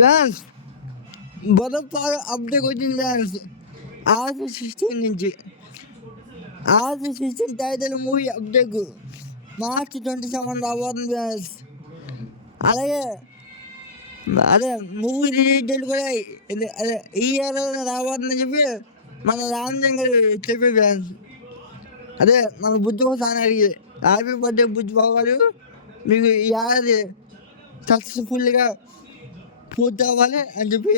Fans బొదపాగా update వచ్చింది fans August 16 నుంచి. August 16 title movie update March 27 రాబోతుంది ఫ్యాన్స్. అలాగే అదే మూవీ రిలీజ్ డేట్ కూడా అదే ఈ ఇయర్ రాబోతుందని చెప్పి మన రామచంద్ర గారు చెప్పే ఫ్యాన్స్. అదే మన బుజ్జిబాబు సార్ అడిగి హ్యాపీ బర్త్డే బుజ్జిబాబు గారు, మీకు ఈ ఏడాది సక్సెస్ఫుల్గా పూర్తి అవ్వాలి అని చెప్పి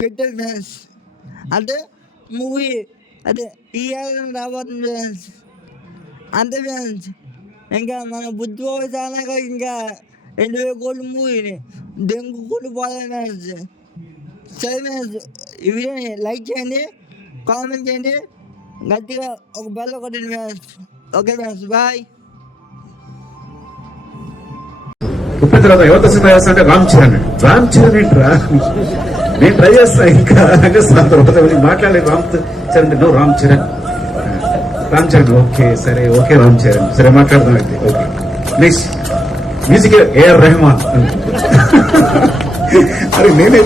పెట్టారు ఫ్యాన్స్. అంటే మూవీ అదే ఈ ఏడాది రాబోతుంది ఫ్యాన్స్. అంతే ఫ్యాన్స్. ఇంకా మన బుజ్జిబాబు సార్ ఇంకా 2000 కోట్ల మూవీని దెంగుకుంటూ పోవాలి ఫ్యాన్స్. సరే ఫ్యాన్స్, ఈ వీడియోని లైక్ చేయండి, కామెంట్ చేయండి, గట్టిగా ఒక బెల్ కొట్టండి ఫ్యాన్స్. Okay fans, bye. ఉప్పిన తర్వాత యువత సినిమా చేస్తా అంటే రామ్ చరణ్ ఏంట్రా, నేను ట్రై చేస్తా ఇంకా మాట్లాడలేదు. రామ్ చరణ్ ఓకే సరే, ఓకే రామ్ చరణ్ సరే మాట్లాడదాం అయితే. Okay next music A R Rahman. అరే నేనే